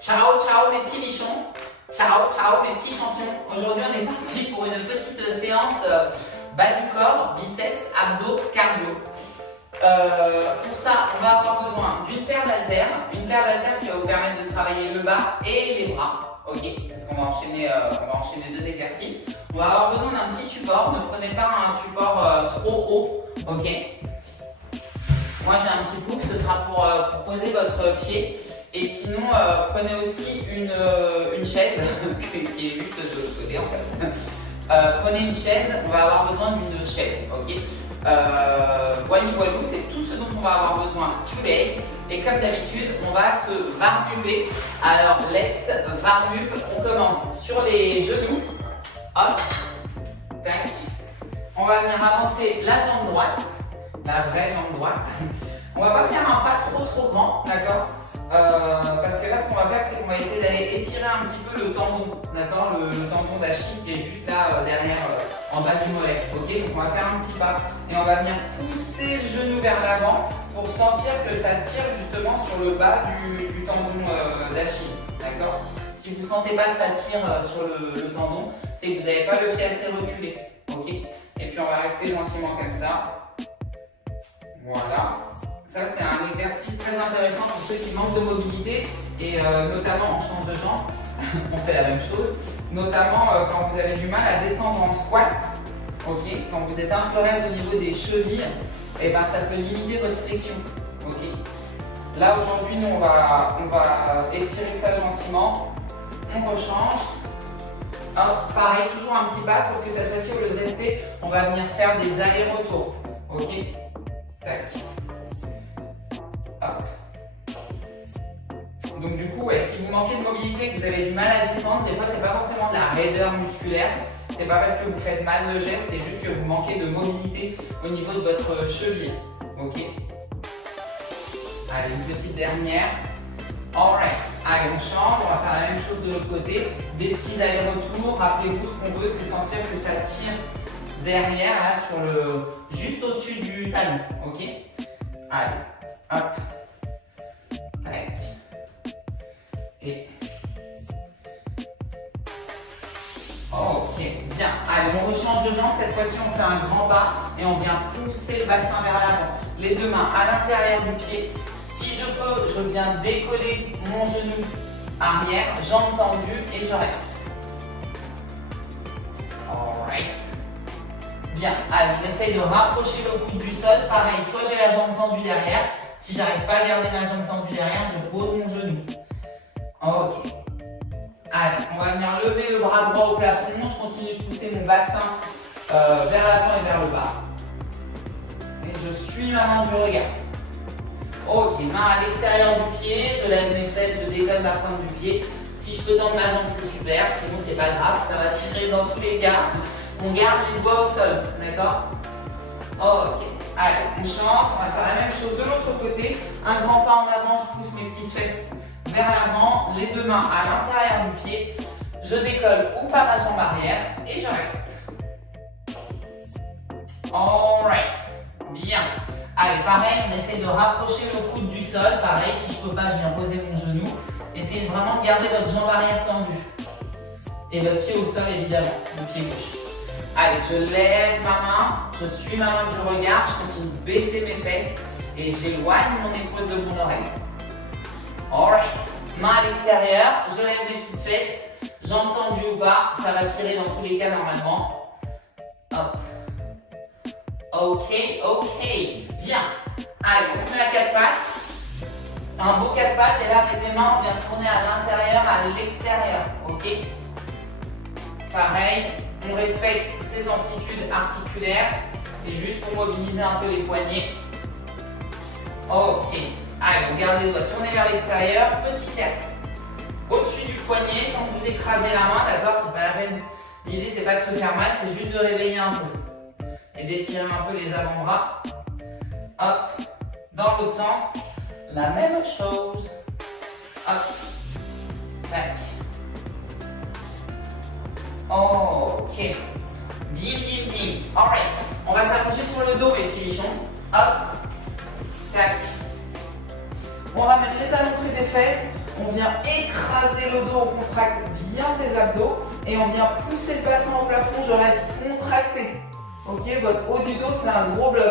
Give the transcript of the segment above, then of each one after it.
Ciao, ciao mes petits bichons. Ciao, ciao mes petits champions. Aujourd'hui, on est parti pour une petite séance bas du corps, biceps, abdos, cardio. Pour ça, on va avoir besoin d'une paire d'haltères. Une paire d'haltères qui va vous permettre de travailler le bas et les bras. Ok, parce qu'on va enchaîner deux exercices. On va avoir besoin d'un petit support. Ne prenez pas un support trop haut. Ok. Moi, j'ai un petit pouf. Ce sera pour poser votre pied. Et sinon, prenez aussi une chaise qui est juste de l'autre côté en fait. Prenez une chaise, on va avoir besoin d'une chaise, ok. Voilou, c'est tout ce dont on va avoir besoin today. Et comme d'habitude, on va se varmuper. Alors, let's varmup. On commence sur les genoux. Hop, tac. On va venir avancer la jambe droite, la vraie jambe droite. On va pas faire un pas trop grand, d'accord? Parce que là, ce qu'on va faire, c'est qu'on va essayer d'aller étirer un petit peu le tendon, d'accord, le tendon d'Achille qui est juste là derrière, en bas du mollet. Ok, donc on va faire un petit pas et on va venir pousser le genou vers l'avant pour sentir que ça tire justement sur le bas du tendon d'Achille, d'accord. Si vous ne sentez pas que ça tire sur le tendon, c'est que vous n'avez pas le pied assez reculé. Ok, et puis on va rester gentiment comme ça. Voilà. Ça, c'est un exercice très intéressant pour ceux qui manquent de mobilité et notamment en change de jambe, on fait la même chose, notamment quand vous avez du mal à descendre en squat, ok, quand vous êtes inférieur au niveau des chevilles, et ben ça peut limiter votre flexion, ok. Là aujourd'hui, nous on va étirer ça gentiment, on rechange, hop, pareil, toujours un petit pas, sauf que cette fois-ci au lieu de rester, on va venir faire des allers-retours, ok, tac. Hop. Donc du coup, ouais, si vous manquez de mobilité, que vous avez du mal à descendre, des fois c'est pas forcément de la raideur musculaire, c'est pas parce que vous faites mal le geste, c'est juste que vous manquez de mobilité au niveau de votre cheville. Ok. Allez, une petite dernière. Alright. Allez, on change, on va faire la même chose de l'autre côté. Des petits allers-retours. Rappelez-vous, ce qu'on veut, c'est sentir que ça tire derrière, là, juste au-dessus du talon. Ok. Allez. Hop, tac, et ok, bien. Allez, on rechange de jambe. Cette fois-ci, on fait un grand pas et on vient pousser le bassin vers l'avant. Les deux mains à l'intérieur du pied. Si je peux, je viens décoller mon genou arrière, jambe tendue et je reste. Alright. Bien, allez, on essaye de rapprocher le coude du sol. Pareil, soit j'ai la jambe tendue derrière. Si j'arrive pas à garder ma jambe tendue derrière, je pose mon genou. Ok. Allez, on va venir lever le bras droit au plafond. Je continue de pousser mon bassin vers l'avant et vers le bas. Et je suis ma main du regard. Ok, main à l'extérieur du pied. Je lève mes fesses, je décolle ma pointe du pied. Si je peux tendre ma jambe, c'est super. Sinon, c'est pas grave, ça va tirer dans tous les cas. On garde les doigts au sol, d'accord? Ok. Allez, on change, on va faire la même chose de l'autre côté. Un grand pas en avant, je pousse mes petites fesses vers l'avant, les deux mains à l'intérieur du pied. Je décolle ou par la jambe arrière et je reste. Alright, bien. Allez, pareil, on essaye de rapprocher le coude du sol. Pareil, si je peux pas, je viens poser mon genou. Essayez vraiment de garder votre jambe arrière tendue. Et votre pied au sol, évidemment, le pied gauche. Allez, je lève ma main, je suis ma main du regard, je continue de baisser mes fesses et j'éloigne mon épaule de mon oreille. Alright, main à l'extérieur, je lève mes petites fesses, jambes tendues ou pas, ça va tirer dans tous les cas normalement. Hop. Ok, bien. Allez, on se met à quatre pattes. Un beau quatre pattes et là avec les mains, on vient tourner à l'intérieur, à l'extérieur. Ok. Pareil. On respecte ces amplitudes articulaires, c'est juste pour mobiliser un peu les poignets. Ok, allez, on garde les doigts tournés vers l'extérieur, petit cercle. Au-dessus du poignet sans vous écraser la main, d'accord? C'est pas la peine. L'idée c'est pas de se faire mal, c'est juste de réveiller un peu. Et d'étirer un peu les avant-bras. Hop, dans l'autre sens, la même chose. Hop, tac. Ok. Bim. Alright. On va s'allonger sur le dos, mes petits bichons. Hop. Tac. On ramène les talons près des fesses. On vient écraser le dos, on contracte bien ses abdos et on vient pousser le bassin au plafond, je reste contracté. Ok, votre haut du dos, c'est un gros bloc.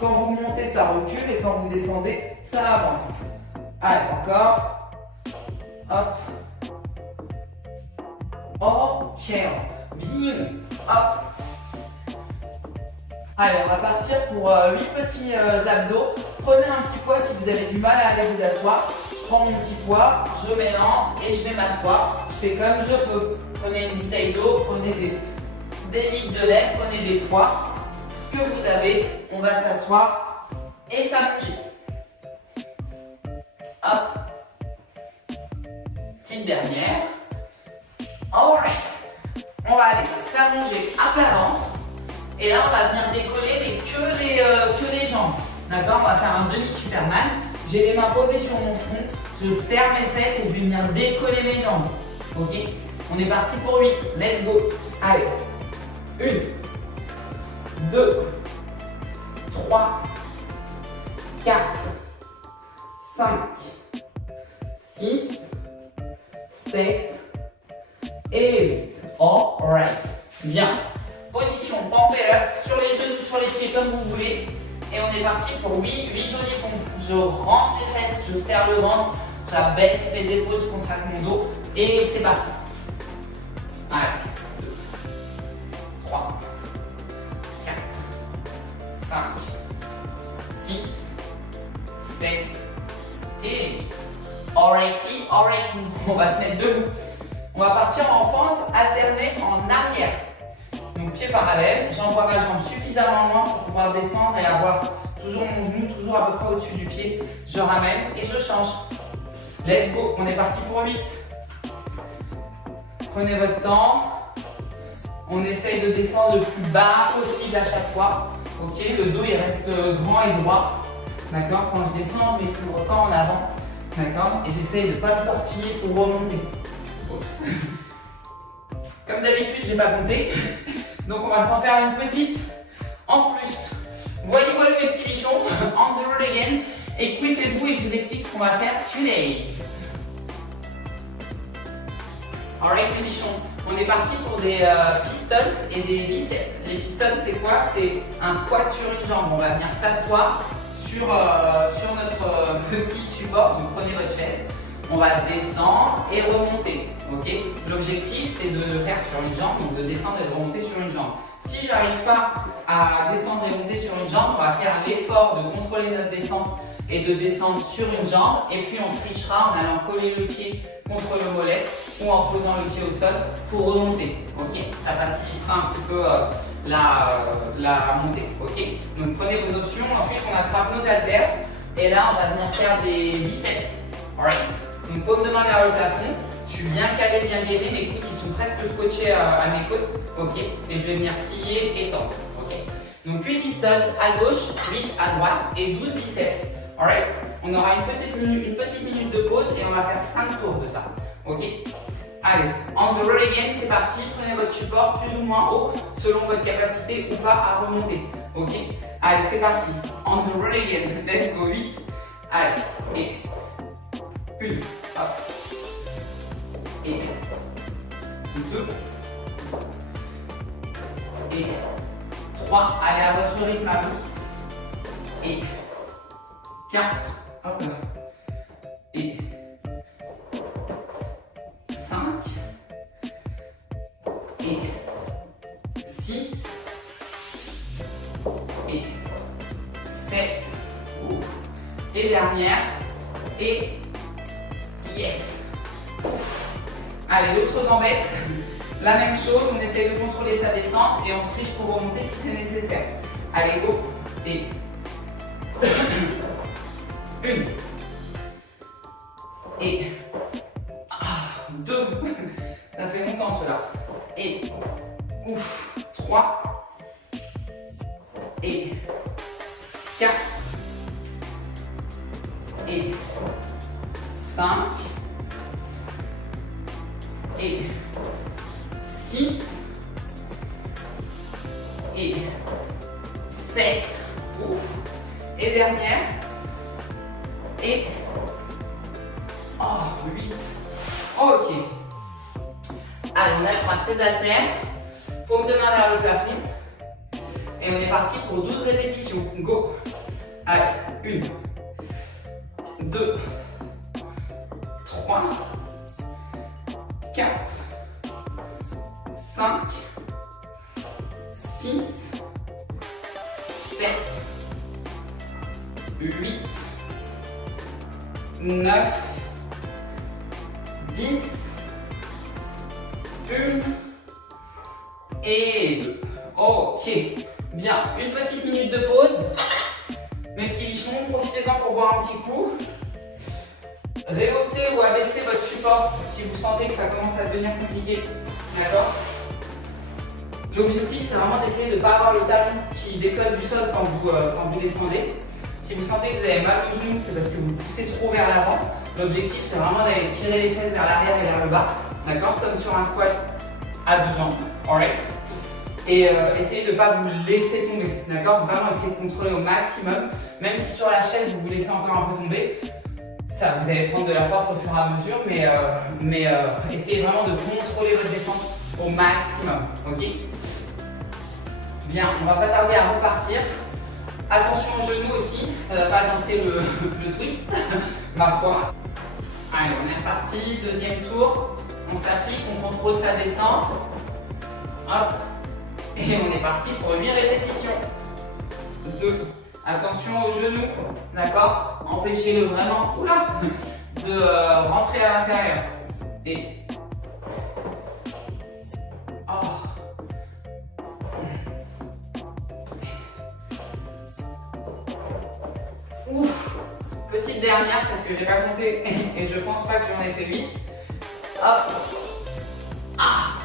Quand vous montez, ça recule et quand vous descendez, ça avance. Allez, encore. Hop. Ok. Bien. Hop. Allez, on va partir pour 8 petits abdos. Prenez un petit poids si vous avez du mal à aller vous asseoir. Je prends mon petit poids, je m'élance et je vais m'asseoir. Je fais comme je peux. Prenez une bouteille d'eau, prenez des litres de lait, prenez des poids. Ce que vous avez, on va s'asseoir et s'allonger. Hop. Petite dernière. Alright. On va aller s'allonger à plat ventre. Et là, on va venir décoller, mais que les jambes. D'accord? On va faire un demi-Superman. J'ai les mains posées sur mon front. Je serre mes fesses et je vais venir décoller mes jambes. Ok? On est parti pour 8. Let's go. Allez. 1, 2, 3, 4, 5, 6, 7 et 8. Alright. Bien. Position pampeller sur les genoux, sur les pieds comme vous voulez. Et on est parti pour 8 jolies pompes. Je rentre les fesses, je serre le ventre, j'abaisse les épaules, je contracte mon dos. Et c'est parti. Allez. 2, 3, 4, 5, 6, 7 et 8. Alrighty, alrighty. On va se mettre debout. On va partir en fente alternée en arrière. Donc pied parallèle, j'envoie ma jambe suffisamment loin pour pouvoir descendre et avoir toujours mon genou toujours à peu près au-dessus du pied. Je ramène et je change. Let's go, on est parti pour 8. Prenez votre temps. On essaye de descendre le plus bas possible à chaque fois. Ok, le dos il reste grand et droit. D'accord, quand je descends, je mets le repas en avant. D'accord, et j'essaye de ne pas me tortiller pour remonter. Oups. Comme d'habitude, je n'ai pas compté. Donc on va s'en faire une petite en plus. Voilà mes petits bichons. On the road again. Équipez-vous et je vous explique ce qu'on va faire today. Alright les bichons, on est parti pour des pistols et des biceps. Les pistols c'est quoi? C'est un squat sur une jambe. On va venir s'asseoir sur notre petit support. Donc prenez votre chaise. On va descendre et remonter. Okay, l'objectif c'est de le faire sur une jambe, donc de descendre et de remonter sur une jambe. Si je n'arrive pas à descendre et monter sur une jambe, on va faire l'effort de contrôler notre descente et de descendre sur une jambe. Et puis on trichera en allant coller le pied contre le mollet ou en posant le pied au sol pour remonter. Okay, ça facilitera un petit peu la montée. Okay, donc prenez vos options. Ensuite on attrape nos haltères et là on va venir faire des biceps. Alright, donc paume de main vers le plafond. Je suis bien calé, bien gainé, mes coudes ils sont presque scotchés à mes côtes, ok, et je vais venir plier et tendre, ok. Donc 8 pistols à gauche, 8 à droite et 12 biceps, alright. On aura une petite minute de pause et on va faire 5 tours de ça, ok. Allez, on the road again, c'est parti, prenez votre support plus ou moins haut selon votre capacité ou pas à remonter, ok. Allez, c'est parti, on the road again, let's go, 8, allez, et 1, hop. Et 2 et 3, allez à votre rythme à vous, et 4, hop là, et 5, et 6, et 7, et dernière, et yes. Allez, l'autre gambette, la même chose, on essaie de contrôler sa descente et on triche pour remonter si c'est nécessaire. Allez, go. Et 1 et 2, ça fait longtemps cela. Et 3 et 4 et 5 et 6 et 7 et dernière et Oh, 8. Ok. Allez, on attrape ses haltères. Paume de main vers le plafond. Et on est parti pour 12 répétitions. Go. Allez, 1, 2, 3, 4, 5, 6, 7, 8, 9, 10, 1 et 2. Ok, bien, une petite minute de pause. Mes petits bichons, profitez-en pour boire un petit coup. Rehaussez ou abaissez votre support si vous sentez que ça commence à devenir compliqué. D'accord? L'objectif, c'est vraiment d'essayer de ne pas avoir le talon qui décolle du sol quand vous descendez. Si vous sentez que vous avez mal au genou, c'est parce que vous poussez trop vers l'avant. L'objectif, c'est vraiment d'aller tirer les fesses vers l'arrière et vers le bas. D'accord? Comme sur un squat à deux jambes. Alright? Et essayez de ne pas vous laisser tomber. D'accord? Vraiment essayer de contrôler au maximum. Même si sur la chaise, vous vous laissez encore un peu tomber. Ça, vous allez prendre de la force au fur et à mesure, mais essayez vraiment de contrôler votre descente au maximum. Ok? Bien, on va pas tarder à repartir. Attention aux genoux aussi, ça ne va pas danser le twist, ma foi. Allez, on est reparti, deuxième tour. On s'applique, on contrôle sa descente. Hop. Et on est parti pour 8 répétitions. 2. Attention aux genoux, d'accord? Empêchez-le vraiment, oula, de rentrer à l'intérieur. Et ouf, petite dernière parce que j'ai pas compté et je pense pas que j'en ai fait 8. Hop. Ah.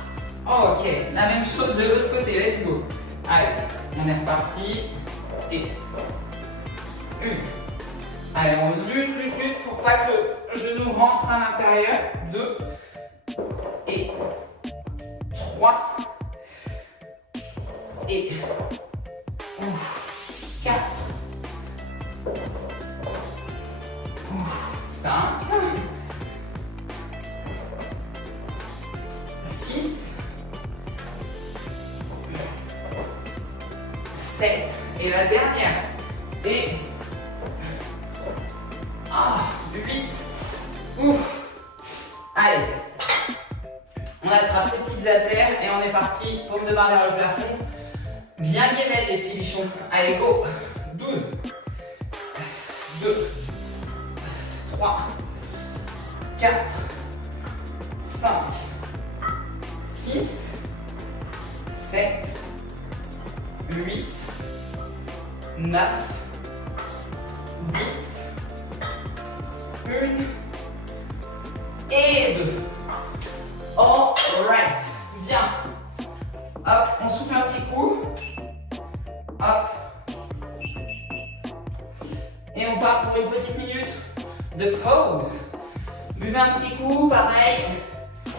Ok, la même chose de l'autre côté, let's go. Allez, on est reparti. Et 1. Allez, on lutte pour pas que le genou rentre à l'intérieur. 2. Et 3. Et 4. 5. 6. 7. Et la dernière. Et 8. Ouf. Allez. On attrape ces petites haltères et on est parti. Paume de main vers le plafond. Bien gainette les petits bichons. Allez, go. 12. 2. 3. 4. 5. 6. 7. 8. 9, 10, 1 et 2. Alright, bien. Hop, on souffle un petit coup. Hop. Et on part pour une petite minute de pause. Buvez un petit coup, pareil.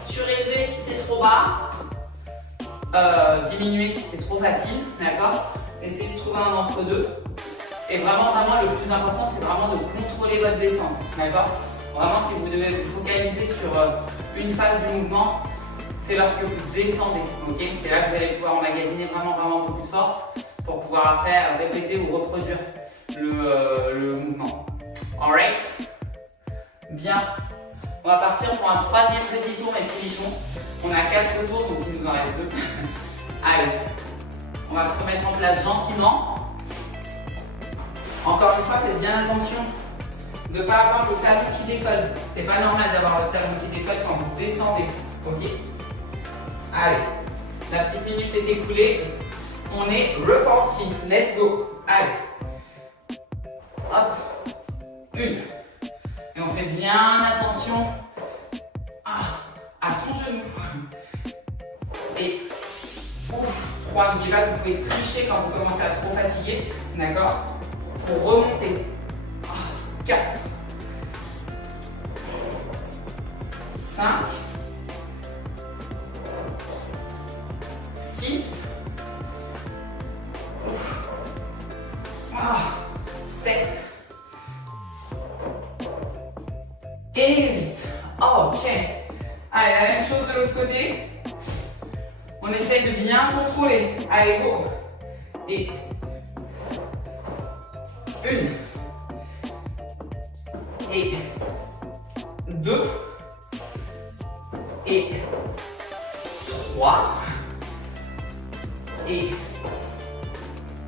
Surélevez si c'est trop bas. Diminuez si c'est trop facile, d'accord? Essayez de trouver un entre-deux. Et vraiment, le plus important, c'est vraiment de contrôler votre descente. D'accord? Vraiment, si vous devez vous focaliser sur une phase du mouvement, c'est lorsque vous descendez. Ok? C'est là que vous allez pouvoir emmagasiner vraiment beaucoup de force pour pouvoir après répéter ou reproduire le mouvement. Alright? Bien. On va partir pour un troisième petit tour, mes petits bichons. On a 4 tours, donc il nous en reste 2. Allez. On va se remettre en place gentiment. Encore une fois, faites bien attention de ne pas avoir le talon qui décolle. C'est pas normal d'avoir le talon qui décolle quand vous descendez. Ok? Allez, la petite minute est écoulée. On est reparti. Let's go. Allez. Hop. 1. Et on fait bien attention à son genou. Et ouf. 3, n'oubliez pas que vous pouvez tricher quand vous commencez à trop fatiguer, d'accord? Pour remonter. 4, 5, 6, 7, Et 8. Ok. Allez, la même chose de l'autre côté. On essaye de bien contrôler. Allez, go. Et 1. Et 2. Et 3. Et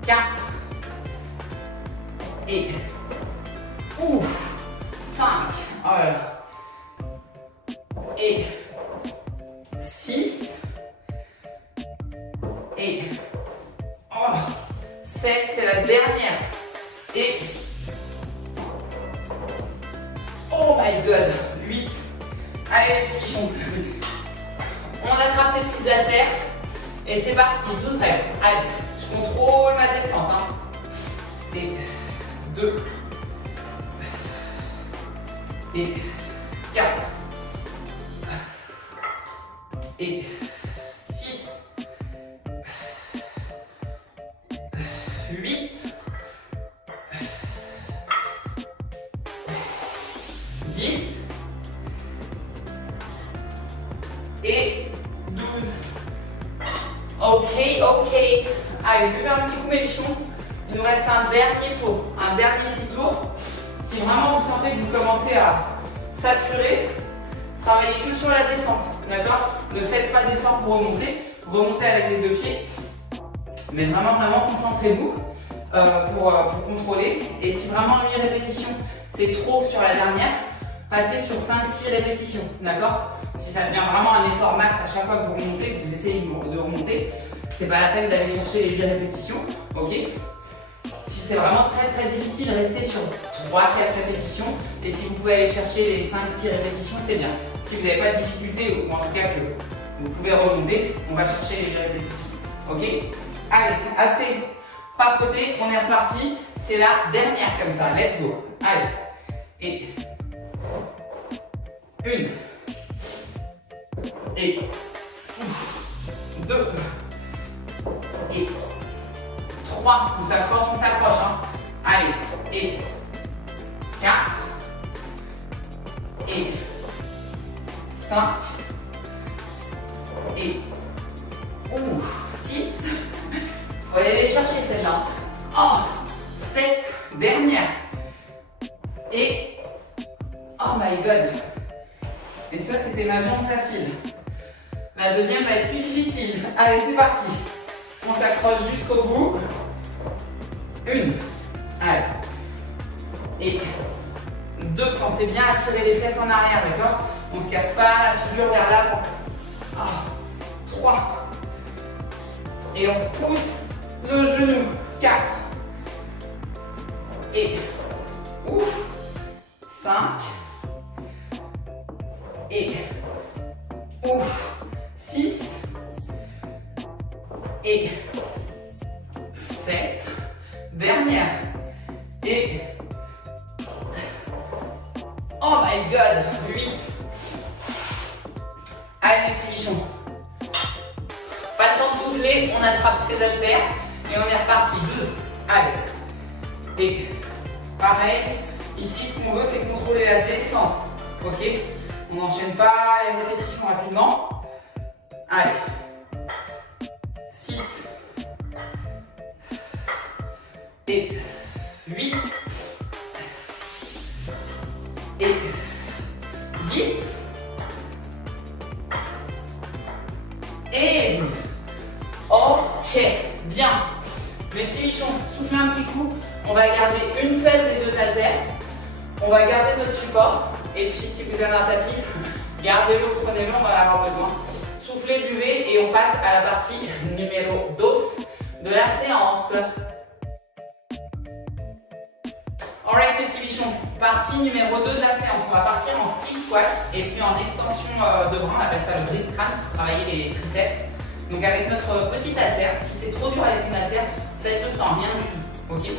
4. Et 5. Voilà. Et 6. Et 7, c'est la dernière. Et oh my god, 8. Allez les petits bichons. On attrape ces petites haltères. Et c'est parti, 12 rêves. Allez, je contrôle ma descente. Et 2. Et 4. Et 6. 8. 10. Et 12. Ok. Allez, je vais faire un petit coup mes bichons. Il nous reste un dernier tour. Un dernier petit tour. Si vraiment vous sentez que vous commencez à saturer, travaillez que sur la descente. D'accord? Ne faites pas d'effort pour remonter. Remontez avec les deux pieds. Mais vraiment, concentrez-vous pour contrôler. Et si vraiment 8 répétitions, c'est trop sur la dernière, passez sur 5-6 répétitions. D'accord? Si ça devient vraiment un effort max à chaque fois que vous remontez, que vous essayez de remonter, c'est pas la peine d'aller chercher les 8 répétitions. Ok? Si c'est vraiment très difficile, restez sur 3-4 répétitions. Et si vous pouvez aller chercher les 5-6 répétitions, c'est bien. Si vous n'avez pas de difficulté, ou en tout cas que vous pouvez remonter, on va chercher les 8 répétitions. Ok? Allez, assez papoté, on est reparti. C'est la dernière comme ça. Let's go. Allez. Et 1. Et 2. Et 3. On s'accroche. Hein. Allez. Et 4. Et 5. Et 6. Faut aller les chercher celle-là. 7. Dernière. Et oh my god. Et ça, c'était ma jambe facile. La deuxième va être plus difficile. Allez, c'est parti. On s'accroche jusqu'au bout. 1. Allez. Et 2. Pensez bien à tirer les fesses en arrière, d'accord? On ne se casse pas la figure vers l'avant. 3. Et on pousse le genou. 4. Et 5. Et 6. Et 7. Dernière. Et oh my god, 8. Allez mes petits bichons. Pas le temps de souffler, on attrape ses haltères et on est reparti. 12. Allez. Et pareil, ici ce qu'on veut c'est contrôler la descente. Ok? On n'enchaîne pas les répétitions rapidement. Allez. 6. Et 8. Et 10. Et 12. Ok, bien. Mes petits bichons, soufflez un petit coup. On va garder une seule des deux haltères. On va garder notre support. Et puis si vous avez un tapis, gardez-le, prenez-le, on va en avoir besoin. Soufflez, buvez et on passe à la partie numéro 2 de la séance. Alright mes petits bichons, partie numéro 2 de la séance. On va partir en split squat et puis en extension de bras, on appelle ça le brise crâne pour travailler les triceps. Donc avec notre petite haltère, si c'est trop dur avec une haltère, faites-le sans rien du tout. Ok?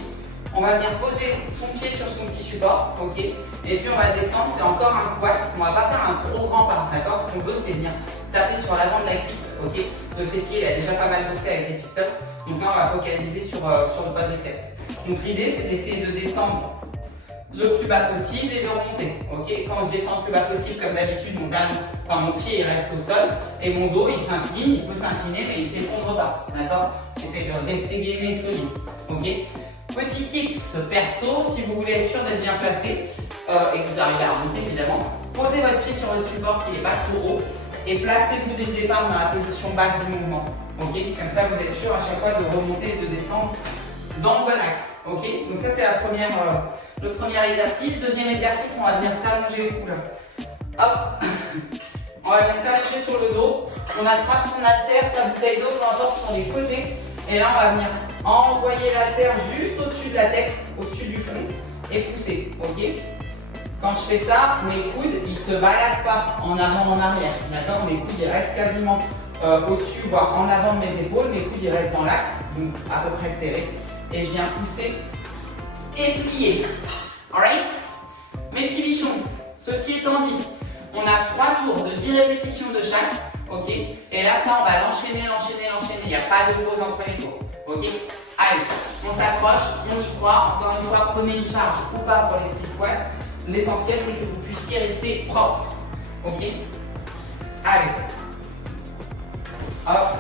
On va venir poser son pied sur son petit support, ok? Et puis on va descendre, c'est encore un squat. On va pas faire un trop grand pas, d'accord? Ce qu'on veut, c'est venir taper sur l'avant de la cuisse, ok? Le fessier, il a déjà pas mal bossé avec les pistols. Donc là, on va focaliser sur le quadriceps. Donc l'idée, c'est d'essayer de descendre le plus bas possible et de remonter. Ok, quand je descends le plus bas possible, comme d'habitude, mon talon, enfin mon pied il reste au sol et mon dos il s'incline, il peut s'incliner mais il s'effondre pas. D'accord? J'essaie de rester gainé et solide. Ok? Petit tips perso, si vous voulez être sûr d'être bien placé et que vous arrivez à remonter évidemment, posez votre pied sur votre support s'il n'est pas trop haut et placez-vous dès le départ dans la position basse du mouvement. Ok? Comme ça vous êtes sûr à chaque fois de remonter et de descendre dans le bon axe. Ok? Donc ça c'est le premier exercice. Deuxième exercice, on va venir s'allonger le cou là. Hop! On va venir s'allonger sur le dos. On attrape son haltère, sa bouteille d'eau, peu importe, sur les côtés. Et là on va venir envoyer l'haltère juste au-dessus de la tête, au-dessus du front et pousser. Ok? Quand je fais ça, mes coudes ils se baladent pas en avant, en arrière. D'accord? Mes coudes ils restent quasiment au-dessus, voire en avant de mes épaules. Mes coudes ils restent dans l'axe, donc à peu près serrés. Et je viens pousser et plier. Alright? Mes petits bichons, ceci étant dit, on a 3 tours de 10 répétitions de chaque. Ok? Et là, ça, on va l'enchaîner. Il n'y a pas de pause entre les tours. Ok? Allez, on s'accroche, on y croit. Encore une fois, prenez une charge ou pas pour les split squats. L'essentiel, c'est que vous puissiez rester propre. Ok? Allez. Hop.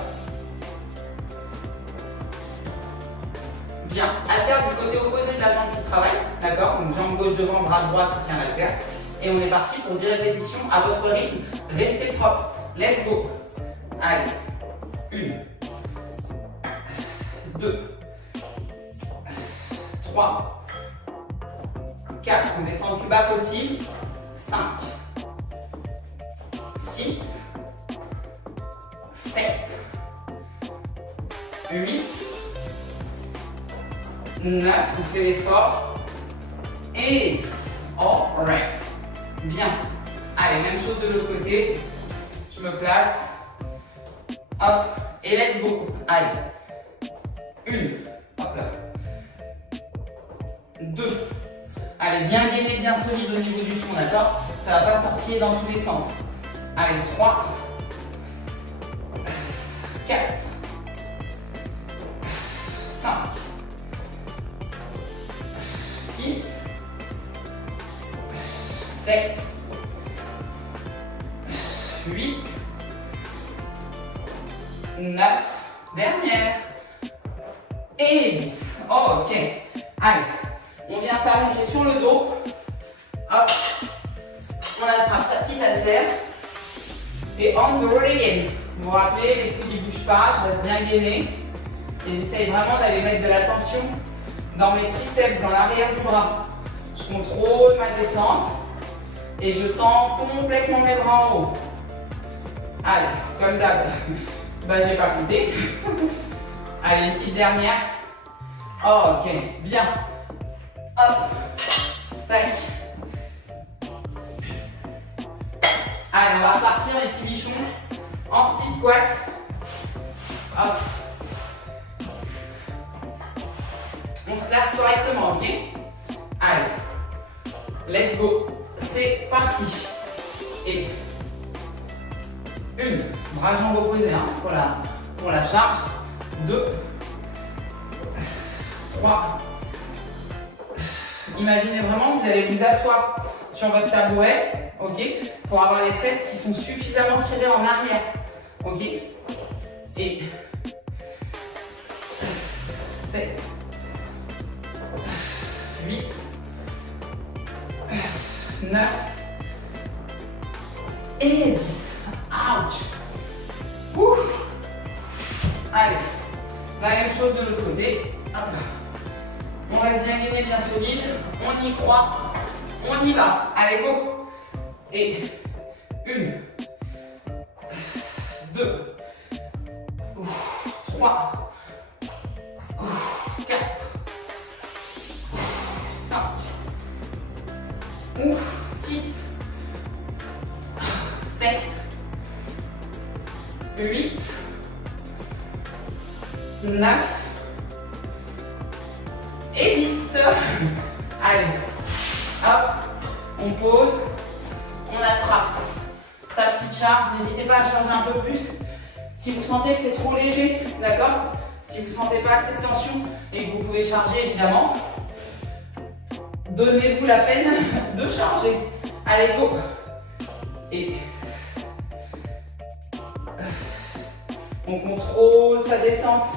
Bien, haltère du côté opposé de la jambe qui travaille, d'accord? Donc jambe gauche devant, bras droit qui tient l'haltère. Et on est parti pour 10 répétitions à votre rythme. Restez propre. Let's go. Allez. 1, 2, 3, 4. On descend le plus bas possible. 5, 6, 7, 8, 9, on fait l'effort. Et 10. Alright. Bien. Allez, même chose de l'autre côté. Je me place. Hop. Et let's go. Allez. 1. Hop là. 2. Allez, bien gainé, bien solide au niveau du fond, d'accord? Ça va pas tortiller dans tous les sens. Allez, 3. 4. 5. 6, 7, 8, 9, dernière, et 10. Ok, allez, on vient s'allonger sur le dos. Hop, on attrape sa petite haltère. Et on the road again. Vous vous rappelez, les coudes ne bougent pas, je reste bien gainé. Et j'essaye vraiment d'aller mettre de la tension dans mes triceps, dans l'arrière du bras. Je contrôle ma descente et je tends complètement mes bras en haut. Allez, comme d'hab, j'ai pas compté. Allez, une petite dernière. Ok, bien. Hop, tac. Allez, on va repartir les petits bichons en split squat. Hop. On se place correctement, ok? Allez, let's go. C'est parti. Et 1, bras jambes opposés hein, pour la charge. 2, 3. Imaginez vraiment que vous allez vous asseoir sur votre tabouret, ok? Pour avoir les fesses qui sont suffisamment tirées en arrière, ok? Et 7, 8, 9 et 10. Ouch! Ouf! Allez, la même chose de l'autre côté. Hop là. On reste bien gainé, bien solide. On y croit. On y va. Allez, go! Et 1, 2, 3, 4, 5, 6, 7, 8, 9 et 10. Allez, hop, on pose, on attrape sa petite charge. N'hésitez pas à charger un peu plus si vous sentez que c'est trop léger, d'accord? Si vous ne sentez pas assez de tension et que vous pouvez charger évidemment. Donnez-vous la peine de charger. Allez, go. Et on contrôle sa descente.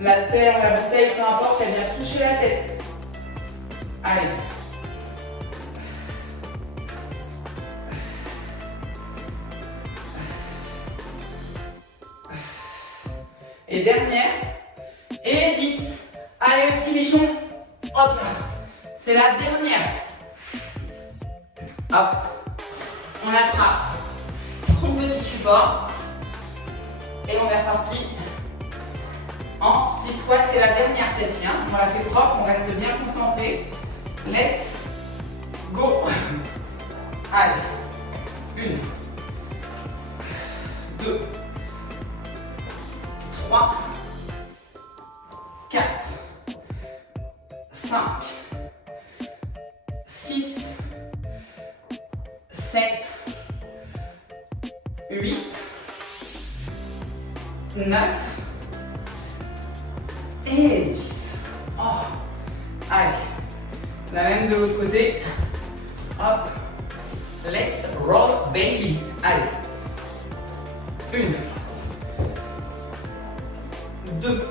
L'haltère, la bouteille, peu importe, elle vient toucher la tête. Allez. Et dernière. Et 10. Allez, le petit bichon. Hop. C'est la dernière. Hop. On attrape son petit support. Et on est reparti en split squat. C'est la dernière celle-ci. Hein. On la fait propre, on reste bien concentré. Let's go. Allez. 1, 2, 3, 4, 5, 6, 7, 8, 9 et 10. Oh. Allez, la même de l'autre côté. Hop. Let's roll baby. Allez. 1, 2,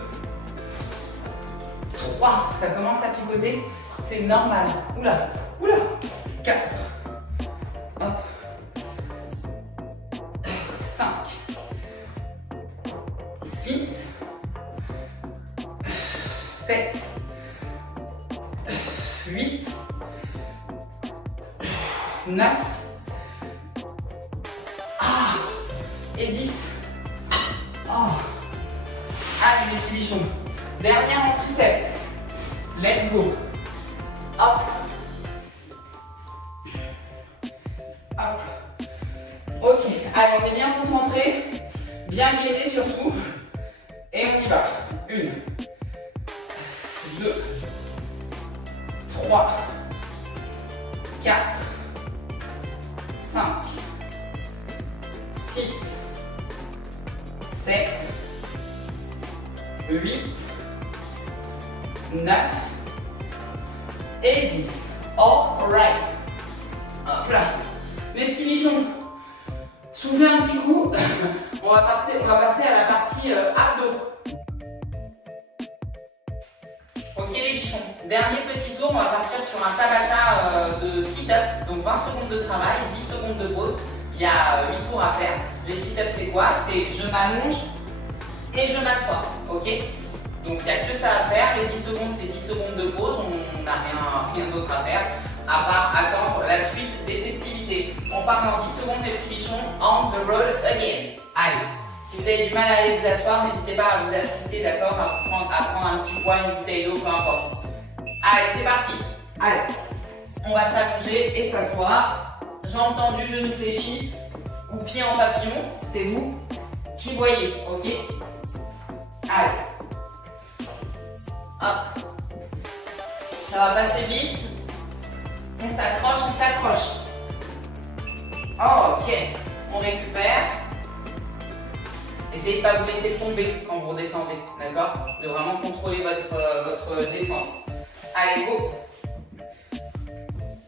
3. Ça commence à picoter. C'est normal. Oula, oula. 4. Hop. 5. 6. 7. 8. 9. Et 10. Oh. Allez, les petits bichons. Dernière en triceps. Let's go. Hop. Hop. Ok. Allez, on est bien concentré. Bien gainé surtout. Et on y va. 1, 2, 3, 4, 5, 6, 7, 8, 9 et 10. All right. Hop là. Les petits bichons, soufflez un petit coup. On va passer à la partie abdos. Ok les bichons, dernier petit tour, on va partir sur un Tabata de sit-up. Donc 20 secondes de travail, 10 secondes de pause. Il y a 8 tours à faire. Les sit-ups c'est quoi? C'est je m'allonge et je m'assois. Ok? Donc il n'y a que ça à faire. Les 10 secondes c'est 10 secondes de pause. On n'a rien d'autre à faire à part attendre la suite des festivités. On part dans 10 secondes les petits bichons. On the road again. Allez. Si vous avez du mal à aller vous asseoir, n'hésitez pas à vous assister, d'accord, à prendre un petit poids, une bouteille d'eau, peu importe. Allez, c'est parti. Allez, on va s'allonger et s'asseoir. Jambes tendues, genoux fléchis ou pieds en papillon, c'est vous qui voyez, ok? Allez. Hop. Ça va passer vite. On s'accroche. Oh, ok. On récupère. Essayez de ne pas vous laisser tomber quand vous redescendez, d'accord? De vraiment contrôler votre descente. Allez, go!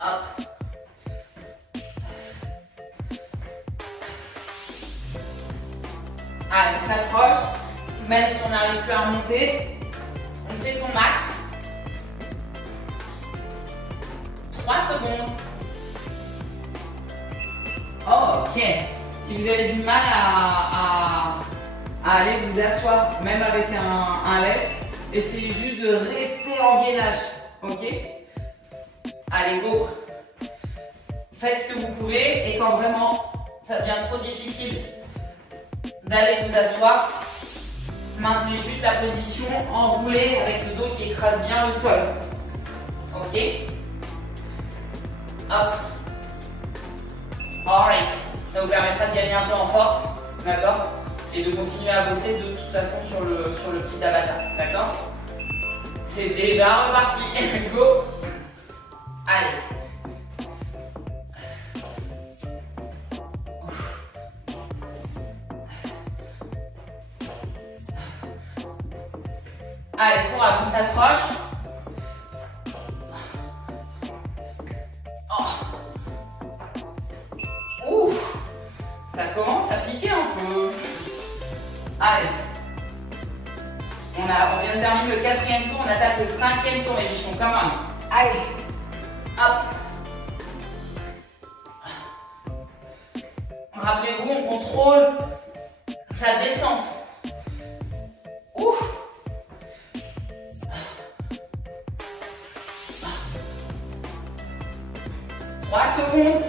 Hop! Allez, on s'accroche. Même si on n'arrive plus à remonter, on fait son max. 3 secondes. Oh, ok. Si vous avez du mal à aller vous asseoir, même avec un lest, essayez juste de rester en gainage, ok? Allez, go! Faites ce que vous pouvez et quand vraiment ça devient trop difficile d'aller vous asseoir, maintenez juste la position enroulée avec le dos qui écrase bien le sol, ok? Hop! Alright! Ça vous permettra de gagner un peu en force, d'accord? Et de continuer à bosser de toute façon sur le petit Tabata, d'accord? C'est déjà reparti, go! Allez! Allez, courage, on s'accroche. ça commence à piquer un peu. Allez. On vient de terminer le 4e tour, on attaque le 5e tour, les bichons, come on. Allez. Hop. Rappelez-vous, on contrôle sa descente. Ouf. 3 secondes.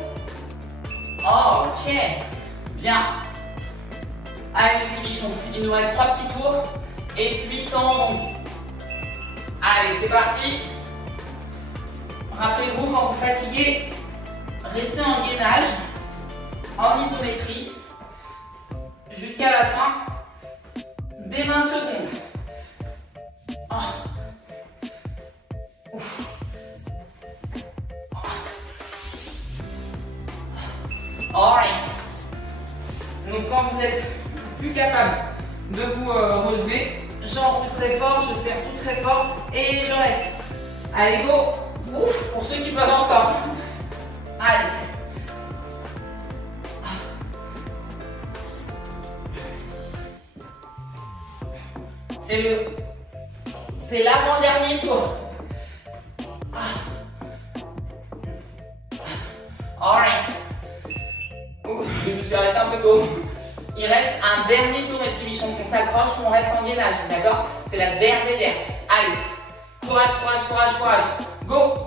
Oh, ok. Bien. Allez, les petits bichons, il nous reste 3 petits tours. Et puis 100 ronds. Allez, c'est parti. Rappelez-vous, quand vous fatiguez, restez en gainage, en isométrie, jusqu'à la fin, des 20 secondes. Oh. Ouf. Alright. Donc quand vous êtes plus capable de vous relever, j'enroule très fort, je serre tout très fort et je reste. Allez, go. Ouf, pour ceux qui peuvent encore. Allez. C'est l'avant-dernier tour. Alright. Je me suis arrêté un peu tôt. Il reste un dernier tour, mes petits bichons. On s'accroche, on reste en gainage, d'accord? C'est la dernière. Allez. Courage, courage, courage, courage. Go.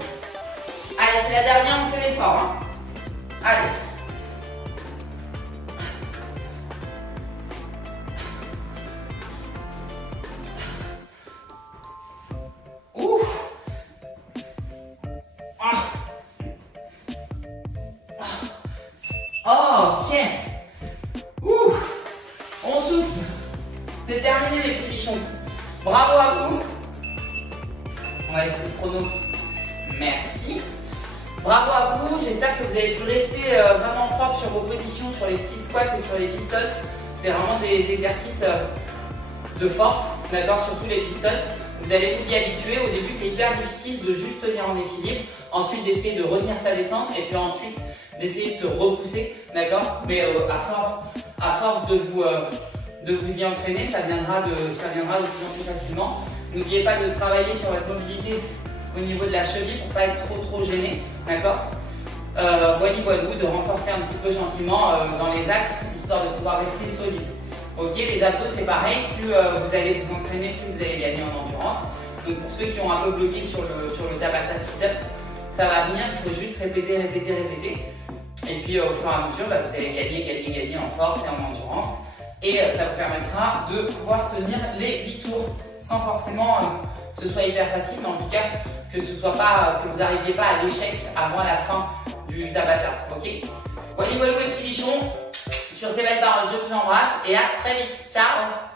Allez, c'est la dernière, on fait l'effort. Hein. Allez. Ouf. Oh, ok. Ouf. On souffle. C'est terminé, les petits bichons. Bravo à vous. On va laisser le chrono. Merci. Bravo à vous. J'espère que vous avez pu rester vraiment propre sur vos positions, sur les split squats et sur les pistols. C'est vraiment des exercices de force, d'accord, surtout les pistols. Vous allez vous y habituer. Au début, c'est hyper difficile de juste tenir en équilibre. Ensuite, d'essayer de retenir sa descente. Et puis ensuite, d'essayer de se repousser, d'accord. Mais à force de vous y entraîner, ça viendra de plus en plus facilement. N'oubliez pas de travailler sur votre mobilité au niveau de la cheville pour pas être trop gêné, d'accord. Voilou, de renforcer un petit peu gentiment dans les axes, histoire de pouvoir rester solide. Ok, les abdos c'est pareil, plus vous allez vous entraîner, plus vous allez gagner en endurance. Donc pour ceux qui ont un peu bloqué sur le Tabata sit-up, ça va venir, il faut juste répéter. Et puis au fur et à mesure, vous allez gagner en force et en endurance. Et ça vous permettra de pouvoir tenir les 8 tours sans forcément que ce soit hyper facile, mais en tout cas que vous n'arriviez pas à l'échec avant la fin du Tabata. Ok. Voilou les petits bichons. Sur ces belles paroles, je vous embrasse et à très vite. Ciao.